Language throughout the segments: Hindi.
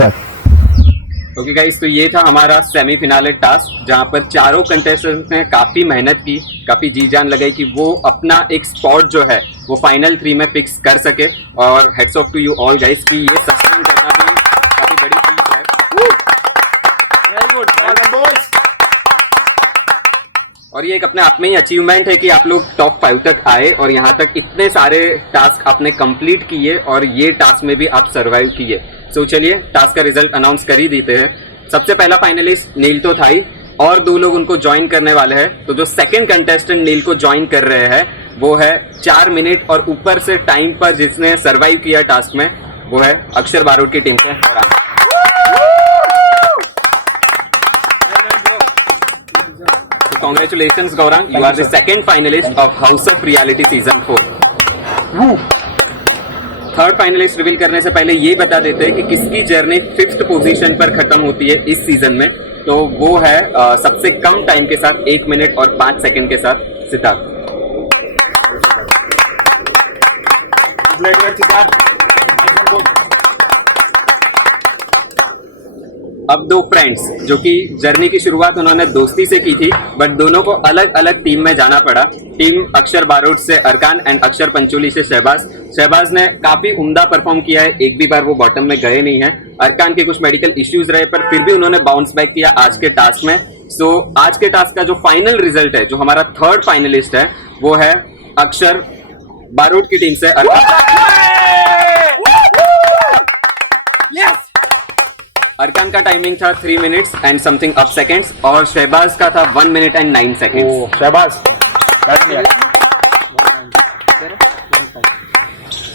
ओके गाइस, तो ये था हमारा सेमीफिनाले टास्क जहाँ पर चारों कंटेस्टेंट्स ने काफ़ी मेहनत की, काफ़ी जी जान लगाई कि वो अपना एक स्पॉट जो है वो फाइनल 3 में फिक्स कर सके। और heads off to you all guys कि ये सस्टेन करना भी काफ़ी बड़ी चीज़ है। Very good, all boys. और ये एक अपने आप में ही अचीवमेंट है कि आप लोग टॉप 5 तक आए और यहाँ तक इतने सारे टास्क आपने कंप्लीट किए और ये टास्क में भी आप सर्वाइव किए। सो चलिए टास्क का रिजल्ट अनाउंस कर ही देते हैं। सबसे पहला फाइनलिस्ट नील तो था ही और 2 लोग उनको ज्वाइन करने वाले हैं। तो जो सेकंड कंटेस्टेंट नील को ज्वाइन कर रहे हैं वो है 4 मिनट और ऊपर से टाइम पर जिसने सर्वाइव किया टास्क में, वो है अक्षर बारूद की टीम से Gaurang. Congratulations Gaurang, you are the second finalist of House of Reality Season 4. Third finalist reveal करने से पहले ये बता देते हैं कि किसकी जर्नी 5th पोजीशन पर खत्म होती है इस सीजन में। तो वो है सबसे कम टाइम के साथ 1 मिनट और 5 सेकंड के साथ सिद्धार्थ। अब 2 फ्रेंड्स जो कि जर्नी की शुरुआत उन्होंने दोस्ती से की थी, बट दोनों को अलग अलग टीम में जाना पड़ा। टीम अक्षर बारूद से अरकान एंड अक्षर पंचोली से शहबाज। शहबाज ने काफ़ी उम्दा परफॉर्म किया है, एक भी बार वो बॉटम में गए नहीं हैं। अरकान के कुछ मेडिकल इश्यूज रहे पर फिर भी उन्होंने बाउंस बैक किया आज के टास्क में। सो आज के टास्क का जो फाइनल रिजल्ट है, जो हमारा थर्ड फाइनलिस्ट है, वो है अक्षर बारूद की टीम से अरकान। अरकान का टाइमिंग था 3 minutes and something up seconds और शहबाज का था 1 मिनट एंड 9 सेकेंड्स। शहबाज।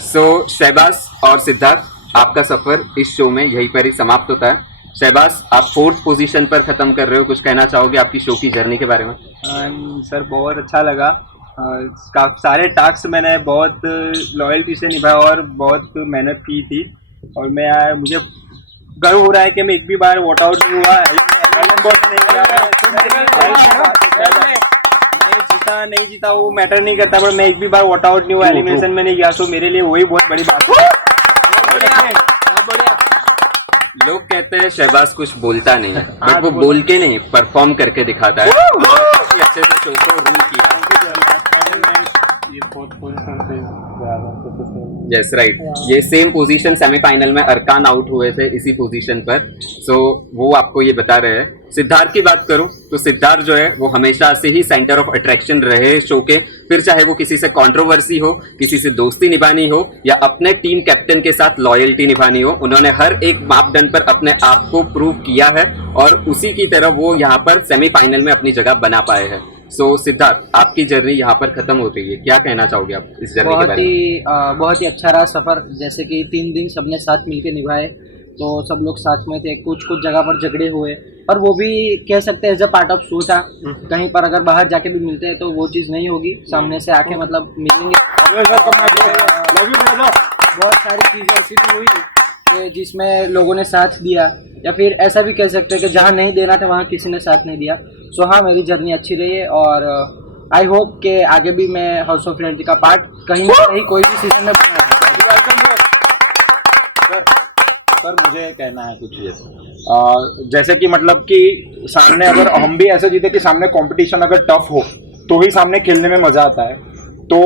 सो शहबाज और सिद्धार्थ, आपका सफर इस शो में यहीं पर ही समाप्त होता है। शहबाज, आप 4th पोजीशन पर खत्म कर रहे हो, कुछ कहना चाहोगे आपकी शो की जर्नी के बारे में? सर बहुत अच्छा लगा। सारे टास्क मैंने बहुत लॉयल्टी से निभाया और बहुत मेहनत की थी और मुझे गर्व हो रहा है कि मैं एक भी बार वॉट आउट नहीं हुआ। नहीं जीता वो मैटर नहीं करता, पर मैं एक भी बार वॉट आउट नहीं हुआ, एलिमिनेशन में नहीं गया, तो मेरे लिए वही बहुत बड़ी बात है। बहुत बढ़िया। लोग कहते हैं शहबाज कुछ बोलता नहीं है, बट वो बोल के नहीं परफॉर्म करके दिखाता है। अच्छे से शो को रूल किया। यस राइट, ये सेम पोजीशन सेमीफाइनल में अरकान आउट हुए थे इसी पोजीशन पर। सो वो आपको ये बता रहे हैं। सिद्धार्थ की बात करूं तो सिद्धार्थ जो है वो हमेशा से ही सेंटर ऑफ अट्रैक्शन रहे शो के। फिर चाहे वो किसी से कंट्रोवर्सी हो, किसी से दोस्ती निभानी हो या अपने टीम कैप्टन के साथ लॉयल्टी निभानी हो, उन्होंने हर एक मापदंड पर अपने आप को प्रूव किया है और उसी की तरह वो यहाँ पर सेमीफाइनल में अपनी जगह बना पाए हैं। सो सिद्धार्थ, आपकी जर्नी यहाँ पर खत्म हो गई है, क्या कहना चाहोगे आप इस जर्नी के बारे में? बहुत ही अच्छा रहा सफ़र। जैसे कि 3 दिन सबने साथ मिलके निभाए, तो सब लोग साथ में थे। कुछ जगह पर झगड़े हुए और वो भी कह सकते हैं as a part of show था। कहीं पर अगर बाहर जाके भी मिलते हैं तो वो चीज़ नहीं होगी, सामने से आके मतलब मिलेंगे। बहुत सारी चीज़ें ऐसी भी हुई कि जिसमें लोगों ने साथ दिया, या फिर ऐसा भी कह सकते हैं कि जहाँ नहीं देना था वहाँ किसी ने साथ नहीं दिया। सो हाँ, मेरी जर्नी अच्छी रही है और आई होप कि आगे भी मैं हाउस ऑफ रियलिटी का पार्ट कहीं ना कहीं कोई भी सीजन में बना सकता सर मुझे कहना है कुछ जैसे कि मतलब कि सामने अगर हम भी ऐसे जीते कि सामने कंपटीशन अगर टफ हो तो ही सामने खेलने में मजा आता है। तो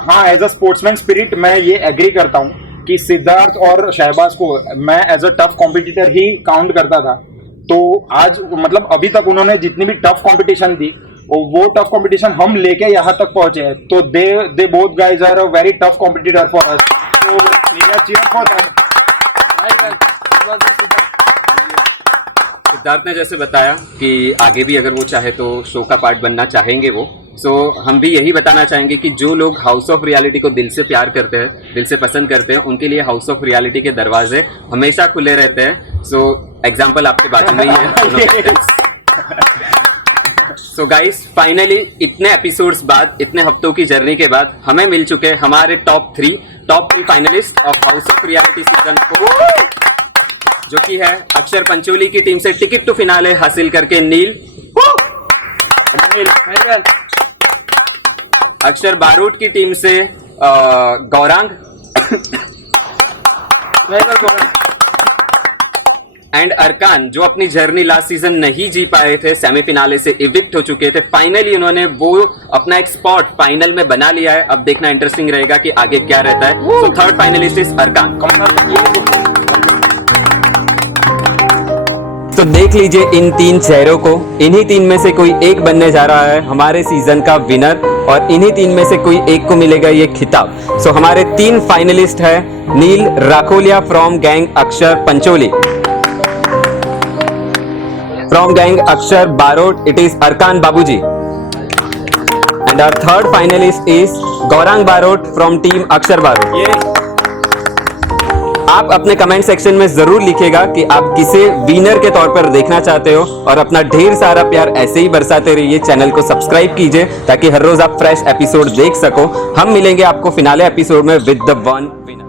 हाँ, एज अ स्पोर्ट्समैन स्पिरिट मैं ये एग्री करता हूँ कि सिद्धार्थ और शहबाज को मैं एज अ टफ कॉम्पिटिटर ही काउंट करता था। तो आज मतलब अभी तक उन्होंने जितनी भी टफ कंपटीशन दी वो टफ कंपटीशन हम लेके यहाँ तक पहुंचे हैं। तो they both guys are a very tough competitor for us. तो मेरा चीयर फॉर दैम। सिद्धार्थ ने जैसे बताया कि आगे भी अगर वो चाहे तो शो का पार्ट बनना चाहेंगे वो। सो हम भी यही बताना चाहेंगे कि जो लोग हाउस ऑफ रियलिटी को दिल से प्यार करते हैं, दिल से पसंद करते हैं, उनके लिए हाउस ऑफ रियलिटी के दरवाजे हमेशा खुले रहते हैं। सो एग्जाम्पल आपके बाजू में ही है। सो गाइस, फाइनली इतने एपिसोड्स बाद, इतने हफ्तों की जर्नी के बाद हमें मिल चुके हैं हमारे top 3 finalist of house of reality season 4, जो कि है अक्षर पंचोली की टीम से टिकट टू फिनाले हासिल करके नील, अक्षर बारूद की टीम से गौरांग, एंड अरकान जो अपनी जर्नी लास्ट सीजन नहीं जी पाए थे, सेमीफिनाले से इविक्ट हो चुके थे, फाइनली उन्होंने वो अपना एक स्पॉट फाइनल में बना लिया है। अब देखना इंटरेस्टिंग रहेगा कि आगे क्या रहता है। सो थर्ड फाइनलिस्ट इज अरकान। तो देख लीजिए इन तीन चेहरों को, इन्हीं तीन में से कोई एक बनने जा रहा है हमारे सीजन का विनर, और इन्हीं तीन में से कोई एक को मिलेगा ये खिताब। सो हमारे तीन फाइनलिस्ट है नील राखोलिया फ्रॉम गैंग अक्षर पंचोली, फ्रॉम गैंग अक्षर Barot it is Arkan Babuji, and our third finalist is Gaurang Barot from team Akshar Barot. आप अपने कमेंट सेक्शन में जरूर लिखिएगा कि आप किसे विनर के तौर पर देखना चाहते हो, और अपना ढेर सारा प्यार ऐसे ही बरसाते रहिए। चैनल को सब्सक्राइब कीजिए ताकि हर रोज आप फ्रेश एपिसोड देख सको। हम मिलेंगे आपको फिनाले एपिसोड में with the one winner.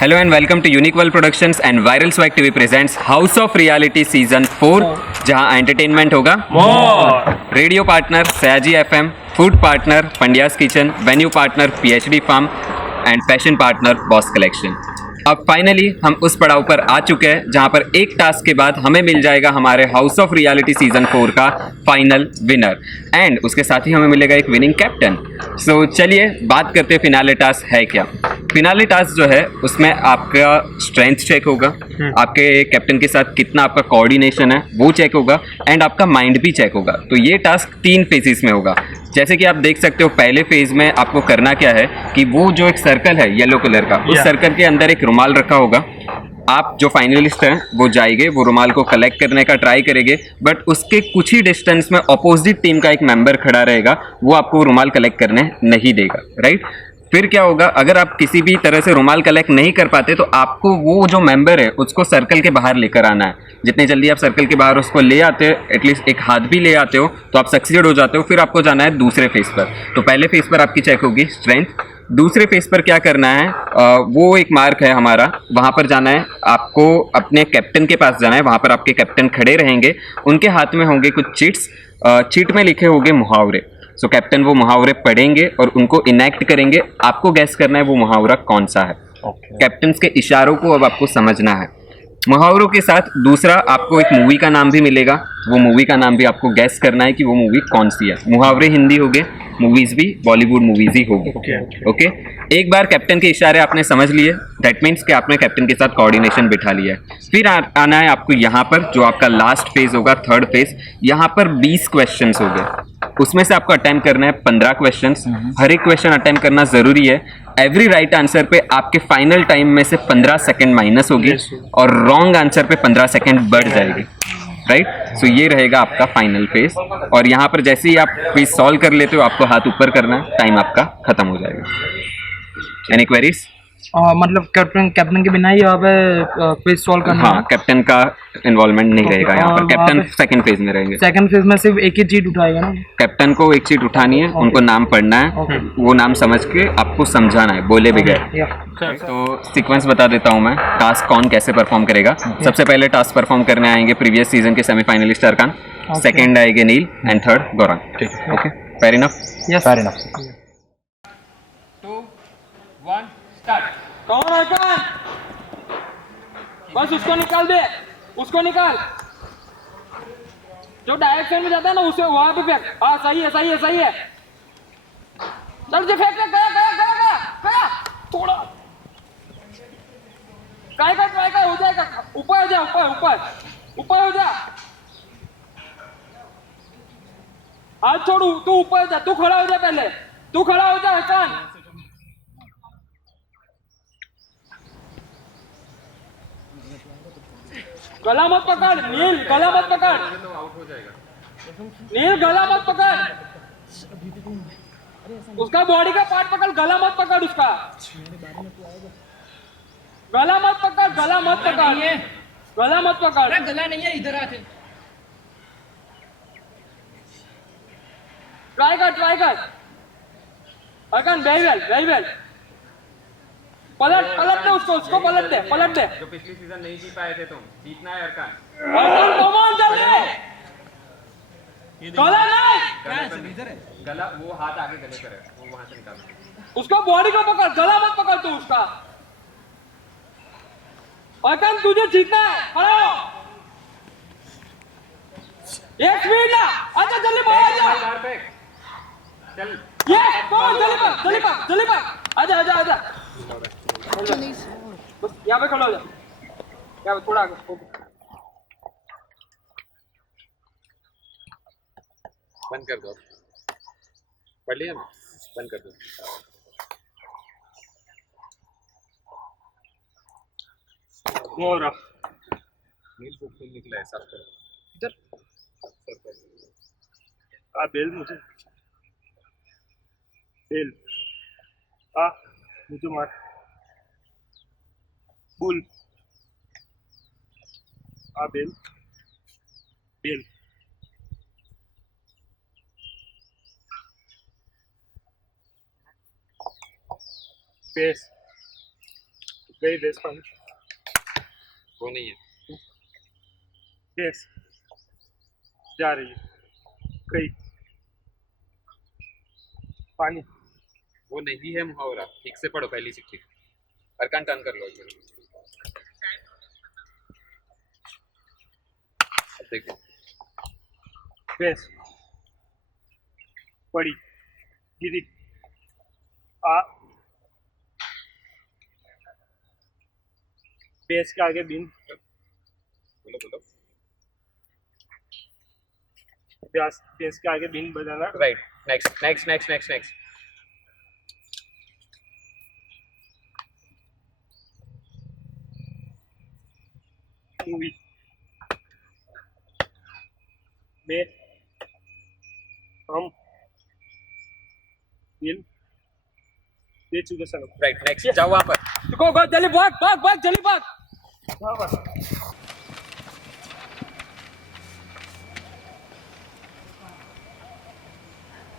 Hello and welcome to Unique World Productions and Viral Swag TV presents House of Reality Season 4, जहां एंटरटेनमेंट होगा radio partner Sayaji FM, food partner Pandyas kitchen, venue partner PhD farm and fashion partner boss collection. अब फाइनली हम उस पड़ाव पर आ चुके हैं जहां पर एक टास्क के बाद हमें मिल जाएगा हमारे हाउस ऑफ रियलिटी सीजन 4 का फाइनल विनर, एंड उसके साथ ही हमें मिलेगा एक विनिंग कैप्टन। सो चलिए बात करते हैं फिनाले टास्क है क्या। फिनाले टास्क जो है उसमें आपका स्ट्रेंथ चेक होगा, आपके कैप्टन के साथ कितना आपका कोऑर्डिनेशन है वो चेक होगा, एंड आपका माइंड भी चेक होगा। तो ये टास्क 3 फेजेस में होगा। जैसे कि आप देख सकते हो पहले फेज में आपको करना क्या है कि वो जो एक सर्कल है येलो कलर का, उस सर्कल के अंदर एक रुमाल रखा होगा। आप जो फाइनलिस्ट हैं वो जाएंगे, वो रुमाल को कलेक्ट करने का ट्राई करेंगे, बट उसके कुछ ही डिस्टेंस में अपोजिट टीम का एक मेंबर खड़ा रहेगा, वो आपको रुमाल कलेक्ट करने नहीं देगा, राइट। फिर क्या होगा, अगर आप किसी भी तरह से रुमाल कलेक्ट नहीं कर पाते तो आपको वो जो मेंबर है उसको सर्कल के बाहर लेकर आना है। जितनी जल्दी आप सर्कल के बाहर उसको ले आते हो, एटलीस्ट एक हाथ भी ले आते हो, तो आप सक्सीड हो जाते हो। फिर आपको जाना है दूसरे फेज पर। तो पहले फेज पर आपकी चेक होगी स्ट्रेंथ, दूसरे फेज पर क्या करना है, वो एक मार्क है हमारा, वहाँ पर जाना है आपको, अपने कैप्टन के पास जाना है। वहाँ पर आपके कैप्टन खड़े रहेंगे, उनके हाथ में होंगे कुछ चिट्स, चिट में लिखे होंगे मुहावरे। सो कैप्टन वो मुहावरे पढ़ेंगे और उनको इनेक्ट करेंगे। आपको गैस करना है वो मुहावरा कौन सा है। कैप्टन के इशारों को अब आपको समझना है। मुहावरों के साथ दूसरा आपको एक मूवी का नाम भी मिलेगा, वो मूवी का नाम भी आपको गैस करना है कि वो मूवी कौन सी है। मुहावरे हिंदी हो गए, मूवीज भी बॉलीवुड मूवीज ही होगी। ओके, एक बार कैप्टन के इशारे आपने समझ लिए, दैट मीन्स कि आपने कैप्टन के साथ कोऑर्डिनेशन बिठा लिया है। फिर आना है आपको यहाँ पर, जो आपका लास्ट फेज होगा, थर्ड फेज। यहाँ पर 20 क्वेश्चंस हो गए, उसमें से आपको अटेम्प्ट करना है 15 क्वेश्चंस। हर एक क्वेश्चन अटेम्प्ट करना जरूरी है। एवरी राइट आंसर पे आपके फाइनल टाइम में से 15 सेकंड माइनस होगी, और रॉन्ग आंसर पे 15 सेकंड बढ़ जाएगी, राइट। सो ये रहेगा आपका फाइनल फेज। और यहाँ पर जैसे ही आप फेज सॉल्व कर लेते हो, आपको हाथ ऊपर करना है, टाइम आपका खत्म हो जाएगा। Any queries? मतलब कैप्टन के बिना ही यहाँ पे फेज सॉल्व करना। हाँ, कैप्टन का इन्वॉल्वमेंट नहीं रहेगा यहाँ पर। कैप्टन सेकंड फेज में रहेंगे। सेकंड फेज में सिर्फ एक ही चीट उठाएगा ना? कैप्टन को एक चीट उठानी है, उनको नाम पढ़ना है, वो नाम समझ के आपको समझाना है, बोले बगैर। तो सीक्वेंस बता देता हूँ मैं, टास्क कौन कैसे परफॉर्म करेगा। सबसे पहले टास्क परफॉर्म करने आएंगे प्रीवियस सीजन के सेमीफाइनलिस्ट अरकान, सेकंड आएंगे Neel, and third Gaurang. Okay, fair enough? Yes, fair enough. 2 1 start. कौन अरकान? बस उसको निकाल दे, उसको निकाल, जो डायरेक्शन में जाता है ना उसे वहां पे फेंक। हाँ, सही है, सही है, सही है। चल जे फेंक, गया गया गया गया गया, थोड़ा काय का हो जाएगा। ऊपर हो जा, ऊपर ऊपर ऊपर हो जा, हाथ छोड़ू, तू ऊपर जा, तू खड़ा हो जा, पहले तू खड़ा हो जा अरकान। गला मत पकड़ नील, गला मत पकड़ नील, गला मत पकड़, उसका बॉडी का पार्ट पकड़, गला मत पकड़ उसका। गला मत पकड़, गला मत पकड़, गला मत पकड़। गला नहीं है, इधर आते। ट्राई कर, ट्राई कर। अरकान वेरी वेल, वेरी वेल। पलट पलट दे उसको, उसको पलट दे, पलट दे। जो पिछली सीजन नहीं जीत पाए थे तुम, जीतना है अरकान। अरकान कम ऑन जल्दी। गला नहीं, गला वो हाथ आगे गले पर है, वो वहां से निकाल। उसको बॉडी को पकड़, गला मत पकड़ तू उसका। अरकान तुझे जीतना है, खड़ा हो। 1 मिनट ना, आजा जल्दी बाहर आजा। बाहर फेंक। चल ये कौन, जल्दी पक, जल्दी पक, जल्दी पक। आजा आजा आजा। बस यहाँ पे खड़ा हो जा, यहाँ पे थोड़ा आगे। बंद कर दो, पढ़ लिया ना, बंद कर दो। मोरा नील फूल निकला है, साफ करो। इधर आ बेल मुझे, बेल आ मुझे मार, बुल आ बेल, बेल बेस गई, बेस पंच वो नहीं है, बेस जा रही है गई, पानी वो नहीं है मुहावरा। ठीक से पढ़ो पहली चिट्ठी। अरकान टर्न कर लो इधर। अब देखो, बेस पड़ी गिरी आ बेस के आगे बिन, बोलो बोलो। बेस के आगे बिन बजाना, right, next next next next next. Movie में हम बिल दे चुके सनम। राइट, नेक्स्ट जाओ वहां पर। गो गो जल्दी भाग, भाग भाग, जल्दी भाग।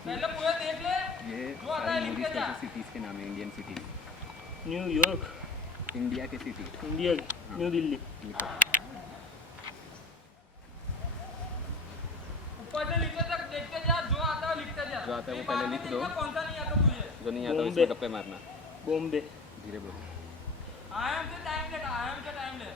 पहले पूरा देख ले, ये जो आता है लिख के जा। सिटीज के नाम है, इंडियन सिटीज, न्यूयॉर्क, इंडिया के सिटी। इंडिया, न्यू दिल्ली, ऊपर से नीचे तक देखते जा, जो आता है लिखते जा। जो आता है वो पहले लिख दो। कौन सा नहीं आता तुझे? जो नहीं आता बॉम्बे। उसमें गप्पे मारना। बॉम्बे, धीरे बोलो। आराम से टाइम ले, आराम से टाइम ले।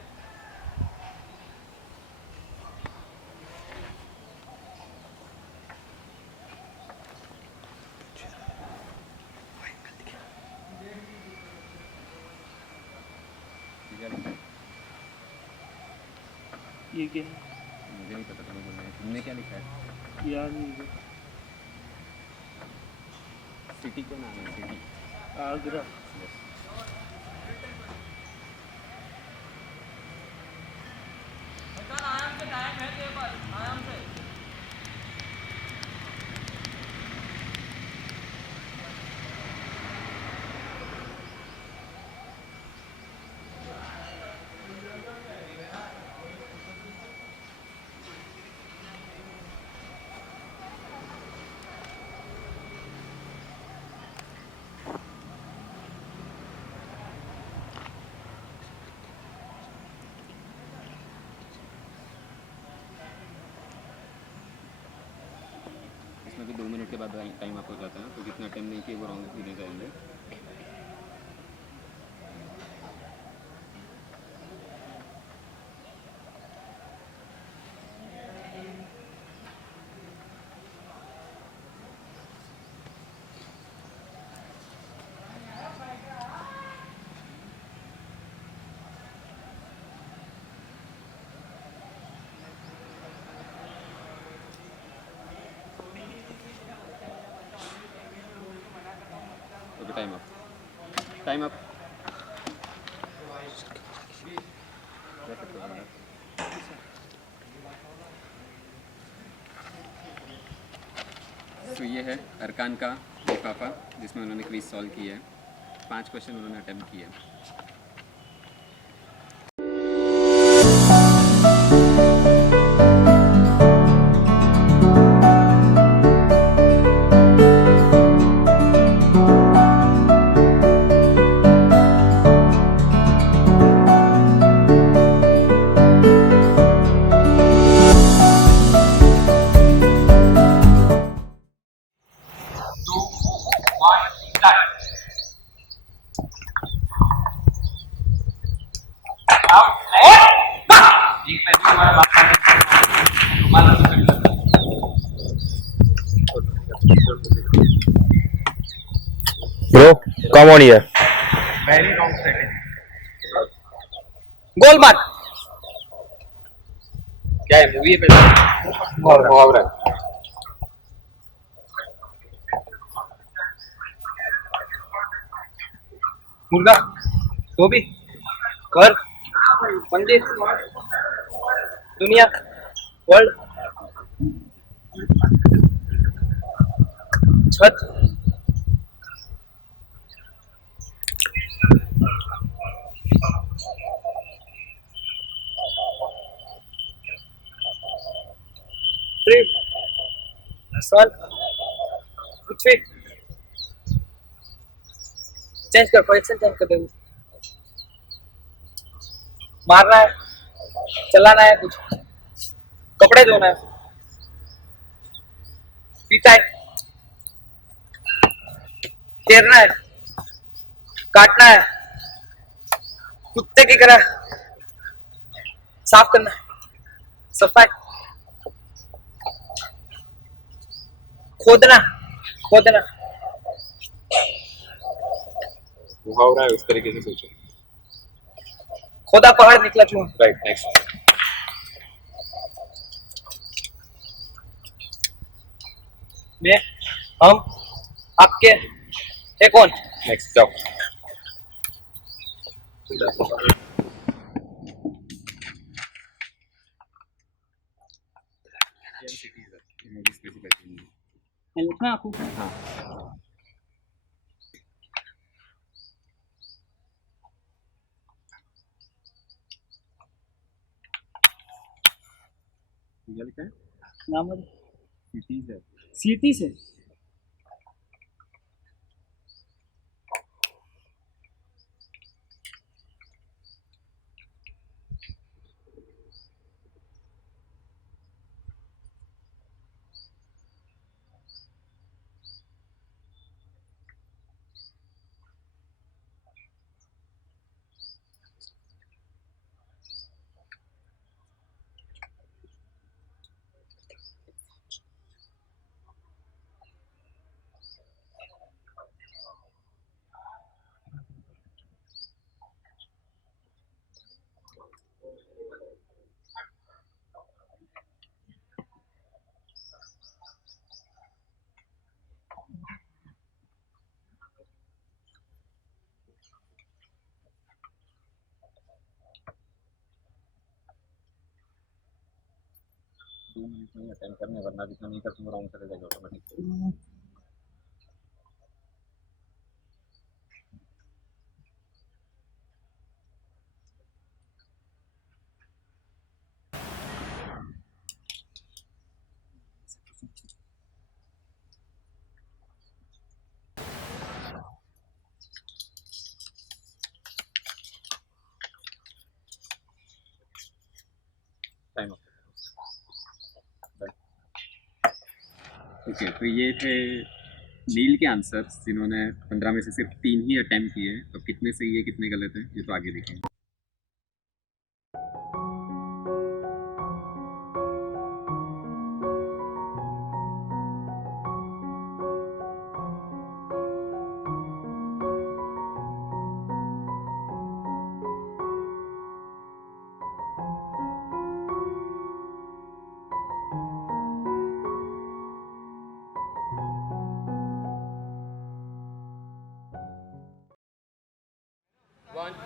क्या लिखा है? ये क्या है? मुझे नहीं पता, तुम्हें बोलना है। तुमने क्या लिखा है? यार मुझे सिटी का नाम है, सिटी। आगरा, आराम से टाइम है तेरे पास, आराम से। इसमें भी 2 मिनट के बाद टाइम आपको जाता है, तो जितना टाइम नहीं किए वो रॉन्ग सीधे जाएंगे। Okay, time up, time up. तो ये है अरकान का लिफाफा, जिसमें उन्होंने क्विज सॉल्व किया है। 5 क्वेश्चन उन्होंने अटेम्प्ट किए हैं। Bro, come on here. गोल मार. क्या है मूवी पे मुहावरा मुर्गा, धोबी, घर, मंदिर, दुनिया, वर्ल्ड, छत, ट्री, सन, पृथ्वी. चेंज कर, पोजीशन चेंज कर दे. मारना है, चलाना है, कुछ कपड़े धोना है, पीटा है, तैरना है, काटना है, कुत्ते की तरह साफ करना है, सफाई, खोदना, खोदना. मुहावरा है, उस तरीके से सोचो. खोदा पहाड़ निकला चूहा. Right, next. मैं, हम, आपके, है कौन? नेक्स्ट जाओ. नाम सिटी से. अटेंड करने, वरना जितना नहीं कर तुम रॉन्ग चले जाएगा ऑटोमेटिक. टाइम. ओके, तो ये थे नील के आंसर्स जिन्होंने 15 में से सिर्फ 3 ही अटेम्प्ट किए. तो कितने सही है कितने गलत है ये तो आगे देखेंगे.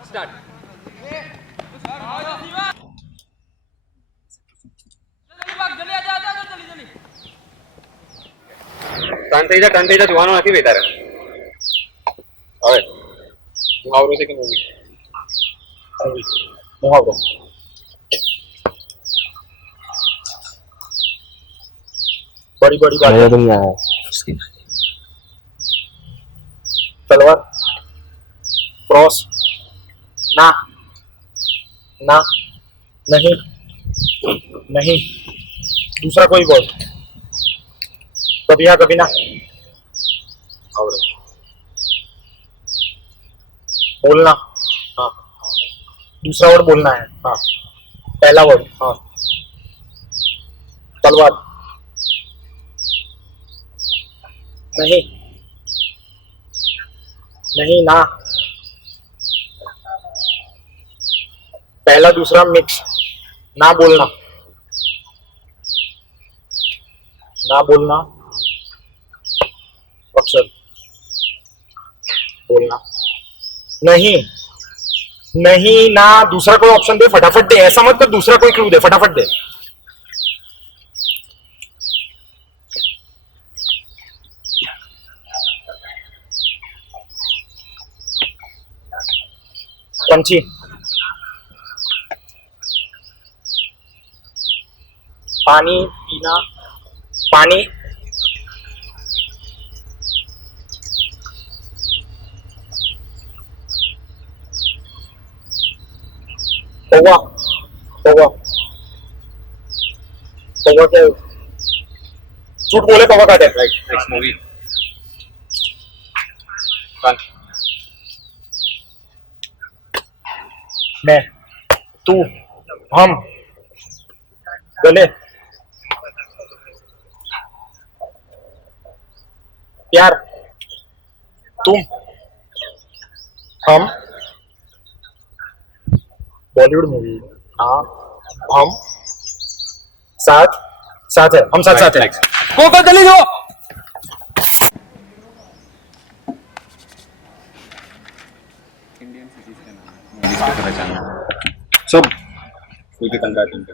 स्टार्ट. ટર્ન થઈ જા જોવાનું નથી બેટા. હવે મુહાવરો છે કે મૂવી? मुहावरा. बड़ी बड़ी बात. मेरे नहीं आया. तलवार, क्रॉस, ना, ना, नहीं, नहीं, दूसरा कोई वर्ड, कभी हाँ कभी ना. और बोलना, हाँ, दूसरा वर्ड बोलना है. हाँ, पहला वर्ड, हाँ, तलवार। नहीं नहीं ना, पहला दूसरा मिक्स, ना बोलना, ना बोलना, अक्षर बोलना, नहीं नहीं ना, दूसरा कोई ऑप्शन दे, फटाफट दे, ऐसा मत कर दूसरा कोई क्लू दे, फटाफट दे। पंछी, पानी पीना, पानी, कौवा, कौवा, कौवा क्या है? झूठ बोले कौवा काटे। Right, next movie. मैं, तू, हम, गले, प्यार, तुम, हम, बॉलीवुड मूवी। हाँ, हम साथ, साथ है, हम साथ साथ है। कोको जल्दी दो। सब कोई भी कंगाटन का।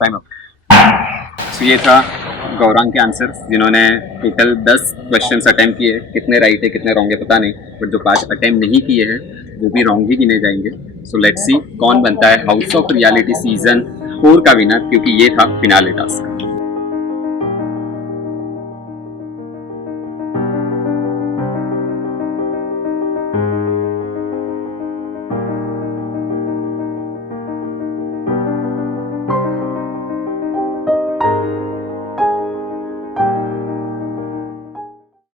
Time up. तो ये था गौरांग के आंसर्स, जिन्होंने टोटल 10 क्वेश्चंस अटेम्प्ट किए। कितने राइट है कितने रॉन्ग है पता नहीं, बट जो 5 अटेम्प्ट नहीं किए हैं वो भी रॉन्ग ही गिने जाएंगे। सो लेट्स सी कौन बनता है हाउस ऑफ रियलिटी सीजन 4 का विनर, क्योंकि ये था फिनाले टास्क।